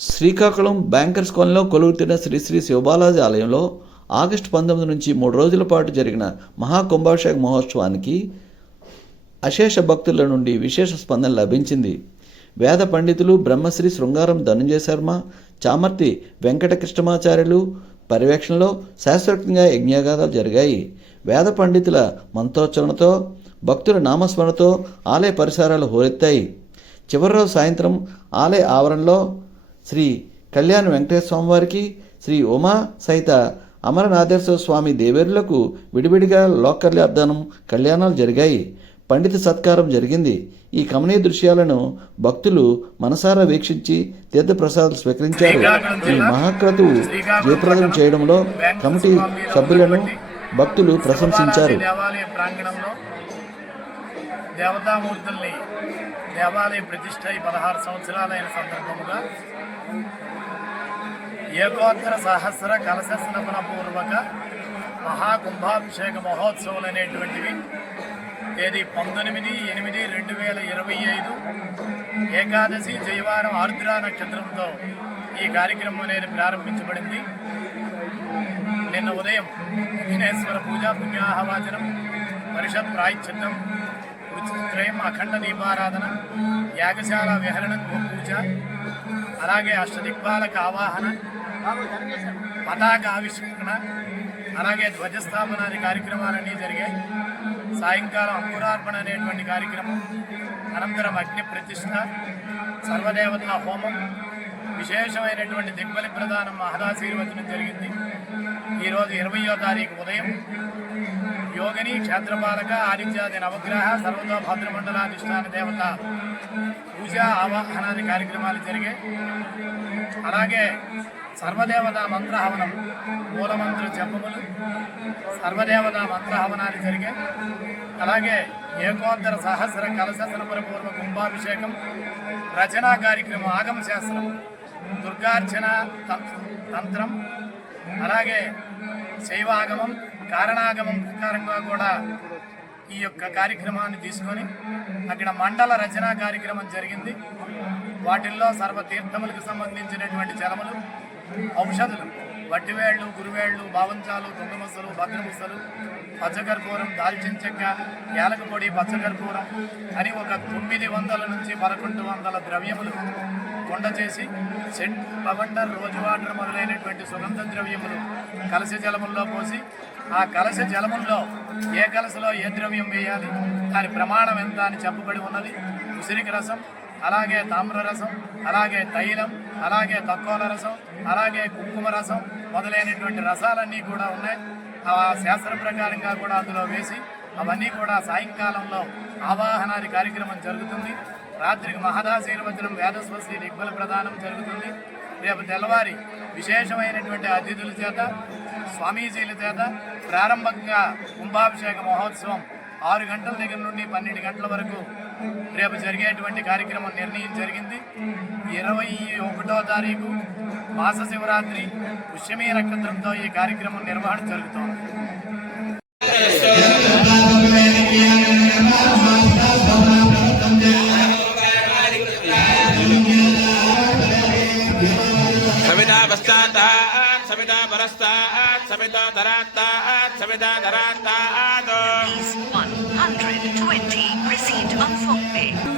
Srikakulam bankers కాలనీలో కొలువుతీరిన శ్రీ శ్రీ శివబాలాజీ ఆలయంలో August పంతొమ్మిది నుంచి మూడు రోజుల పాటు జరిగిన మహాకుంభాభిషేక మహోత్సవానికి అశేష భక్తుల నుండి విశేష స్పందన లభించింది. వేద పండితులు బ్రహ్మశ్రీ శృంగారం ధనుంజయ శర్మ చామర్తి వెంకటకృష్ణమాచార్యులు పర్యవేక్షణలో శాస్త్రోక్తంగా యజ్ఞాగాథాలు జరిగాయి. వేద పండితుల మంత్రోచ్చరణతో భక్తుల నామస్మరణతో ఆలయ పరిసరాలు హోరెత్తాయి. చివరి రోజు సాయంత్రం ఆలయ ఆవరణలో శ్రీ కళ్యాణ్ వెంకటేశ్వర స్వామివారికి శ్రీ ఉమా సహిత అమరనాథేశ్వర స్వామి దేవేరులకు విడివిడిగా లోకల్యార్థనం కళ్యాణాలు జరిగాయి. పండిత సత్కారం జరిగింది. ఈ కమనీయ దృశ్యాలను భక్తులు మనసారా వీక్షించి తీర్థప్రసాదాలు స్వీకరించారు. ఈ మహాక్రతువు జయప్రదం చేయడంలో కమిటీ సభ్యులను భక్తులు ప్రశంసించారు. దేవతామూర్తుల్ని దేవాలయ ప్రతిష్ట ఈ పదహారు సంవత్సరాలైన సందర్భముగా ఏకోత్తర సహస్ర కలశ స్నపన పూర్వక మహాకుంభాభిషేక మహోత్సవాలు అనేటువంటివి. తేదీ పంతొమ్మిది ఎనిమిది రెండు వేల ఇరవై ఐదు ఏకాదశి జయవారం ఆర్ద్రా నక్షత్రంతో ఈ కార్యక్రమం అనేది ప్రారంభించబడింది. నిన్న ఉదయం విఘ్నేశ్వర పూజ పుణ్యాహవాచనం పరిషత్ ప్రాయశ్చిత్తం విచిత్రయం అఖండ దీపారాధన యాగశాల విహరణం పూజ అలాగే అష్టదిక్పాలక ఆవాహన పతాక ఆవిష్కరణ అలాగే ధ్వజస్థాపనాది కార్యక్రమాలన్నీ జరిగాయి. సాయంకాలం అంకురార్పణ అనేటువంటి కార్యక్రమం అనంతరం అగ్ని ప్రతిష్ట సర్వదేవతా హోమం విశేషమైనటువంటి దిగ్బలి ప్రధానం మహదాశీర్వచనం జరిగింది. ఈరోజు ఇరవయో తారీఖు ఉదయం యోగిని క్షేత్రపాలక ఆదిత్యాది నవగ్రహ సర్వతో భద్రమండలాధిష్టాన దేవత పూజా ఆవాహనాది కార్యక్రమాలు జరిగాయి. అలాగే సర్వదేవత మంత్రహవనం మూలమంత్ర జపములు సర్వదేవత మంత్రహవనాలు జరిగాయి. అలాగే ఏకోత్తర సహస్ర కలశ పూర్వ కుంభాభిషేకం రచనా కార్యక్రమం ఆగమ శాస్త్రం దుర్గార్చన తంత్రం అలాగే శైవాగమం కారణాగమం ప్రకారంగా కూడా ఈ యొక్క కార్యక్రమాన్ని తీసుకొని అక్కడ మండల రచనా కార్యక్రమం జరిగింది. వాటిల్లో సర్వతీర్థములకు సంబంధించినటువంటి జలములు ఔషధులు వట్టివేళ్ళు గురువేళ్ళు బావంచాలు తుంగమసలు భద్రముసలు పచ్చకర్పూరం దాల్చిన చెక్క ఏలకపొడి పొడి పచ్చకర్పూరం అని ఒక తొమ్మిది వందల నుంచి పదకొండు వందల ద్రవ్యములు కొండ చేసి సెంట్ లవండర్ రోజు వాటర్ మొదలైనటువంటి సుగంధ ద్రవ్యములు కలశ జలముల్లో పోసి ఆ కలశ జలముల్లో ఏ కలశలో ఏ ద్రవ్యం వేయాలి దాని ప్రమాణం ఎంత అని చెప్పబడి ఉన్నది. ఉసిరికి రసం అలాగే తామ్ర రసం అలాగే తైలం అలాగే తక్కువల రసం అలాగే కుంకుమ రసం మొదలైనటువంటి రసాలన్నీ కూడా ఉన్నాయి. ఆ శాస్త్ర ప్రకారంగా కూడా అందులో వేసి అవన్నీ కూడా సాయంకాలంలో ఆవాహనాది కార్యక్రమం జరుగుతుంది. రాత్రికి మహదాశీర్వచనం వేదస్వస్తి దిగ్బల ప్రదానం జరుగుతుంది. రేపు తెల్లవారి విశేషమైనటువంటి అతిథుల చేత స్వామీజీల చేత ప్రారంభంగా కుంభాభిషేక మహోత్సవం ఆరు గంటల దగ్గర నుండి పన్నెండు గంటల వరకు రేపు జరిగేటువంటి కార్యక్రమం నిర్ణయం జరిగింది. ఇరవై ఒకటో తారీఖు మాస శివరాత్రి పుష్యమీ నక్షత్రంతో ఈ కార్యక్రమం నిర్వహణ జరుగుతోంది. These 120 received on phone.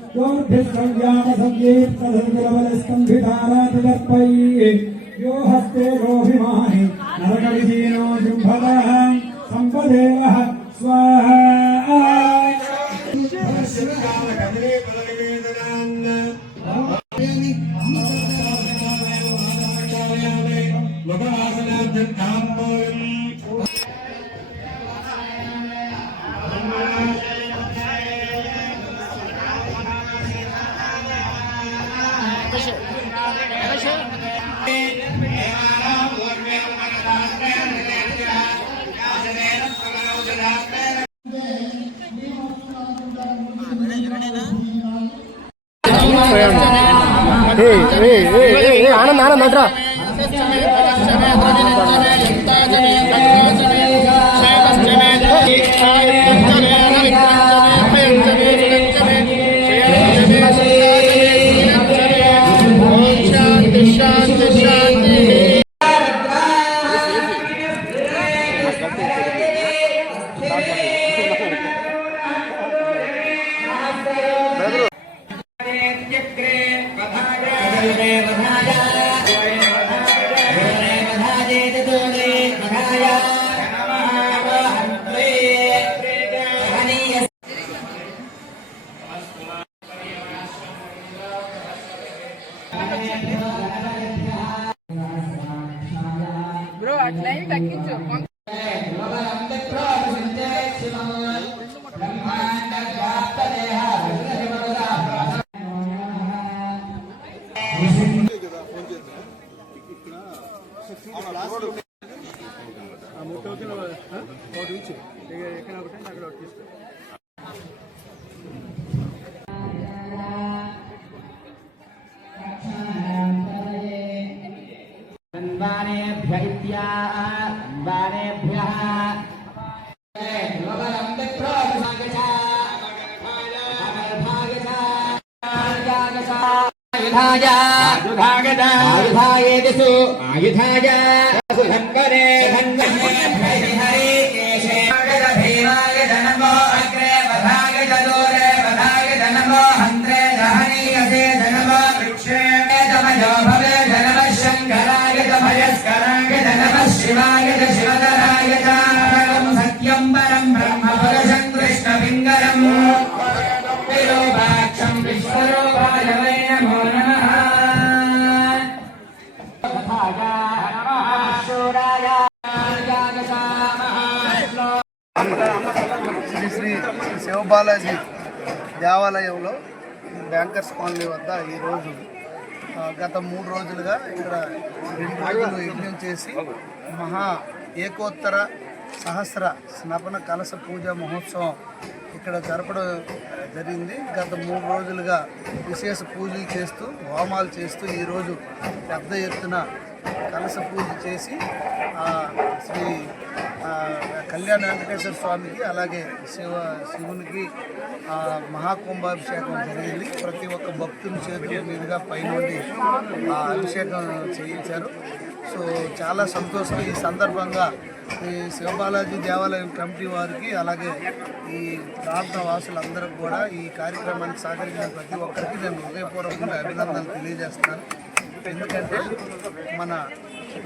చక్రం గుండం కృపాణం శూలాంశ్చహేటీన్న యోర్భిస్సంయామ సంకీర్తనబలస్కంభితారాతిదర్పై యో హస్తే గోభిమాని నరకవిజీనో జృంభవ సంపదేవ స్వాహా Iran అన్వానేభ్య ఇత్యా అన్వానేభ్య ఆయుధాయ ఆయుధాయేదిషు ఆయుధాయ శివబాలాజీ దేవాలయంలో బ్యాంకర్స్ కాలనీ వద్ద ఈరోజు గత మూడు రోజులుగా ఇక్కడ రెండు రోజులు యజ్ఞం చేసి మహా ఏకోత్తర సహస్ర స్నపన కలశ పూజ మహోత్సవం ఇక్కడ జరపడం జరిగింది. గత మూడు రోజులుగా విశేష పూజలు చేస్తూ హోమాలు చేస్తూ ఈరోజు పెద్ద ఎత్తున కలశ పూజ చేసి శ్రీ కళ్యాణ వెంకటేశ్వర స్వామికి అలాగే శివ శివునికి మహాకుంభాభిషేకం జరిగింది. ప్రతి ఒక్క భక్తుని చేతుల మీదుగా పైనుండి ఆ అభిషేకం చేయించారు. సో చాలా సంతోషం. ఈ సందర్భంగా ఈ శివబాలాజీ దేవాలయం కమిటీ వారికి అలాగే ఈ ప్రాంత వాసులందరికీ కూడా ఈ కార్యక్రమానికి సహకరించిన ప్రతి ఒక్కరికి నేను హృదయపూర్వకంగా అభినందనలు తెలియజేస్తున్నాను. ఎందుకంటే మన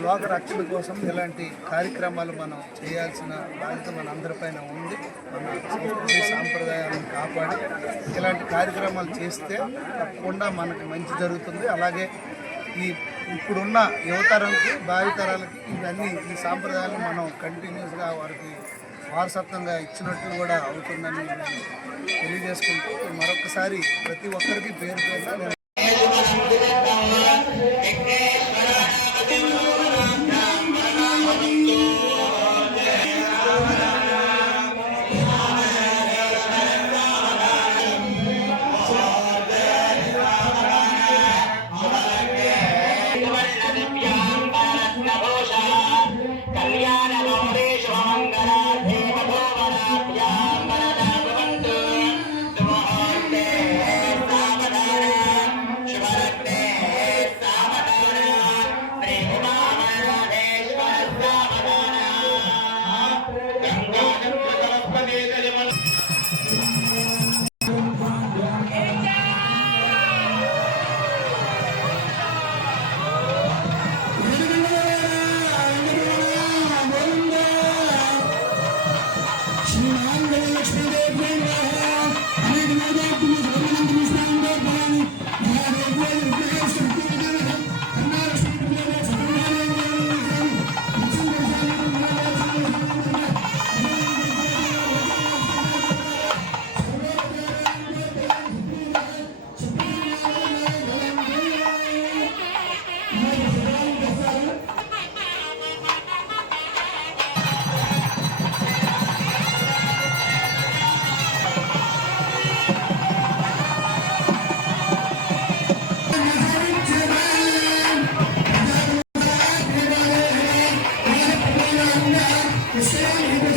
లోక రక్షణ కోసం ఇలాంటి కార్యక్రమాలు మనం చేయాల్సిన బాధ్యత మన అందరిపైన ఉంది. మన సంస్కృతి సాంప్రదాయాలను కాపాడి ఇలాంటి కార్యక్రమాలు చేస్తే తప్పకుండా మనకి మంచి జరుగుతుంది. అలాగే ఈ ఇప్పుడున్న యువతరాలకి భావితరాలకి ఇవన్నీ ఈ సాంప్రదాయాలు మనం కంటిన్యూస్గా వారికి వారసత్వంగా ఇచ్చినట్టు కూడా అవుతుందని నేను తెలియజేసుకుంటూ మరొకసారి ప్రతి ఒక్కరికి పేరు పేరున The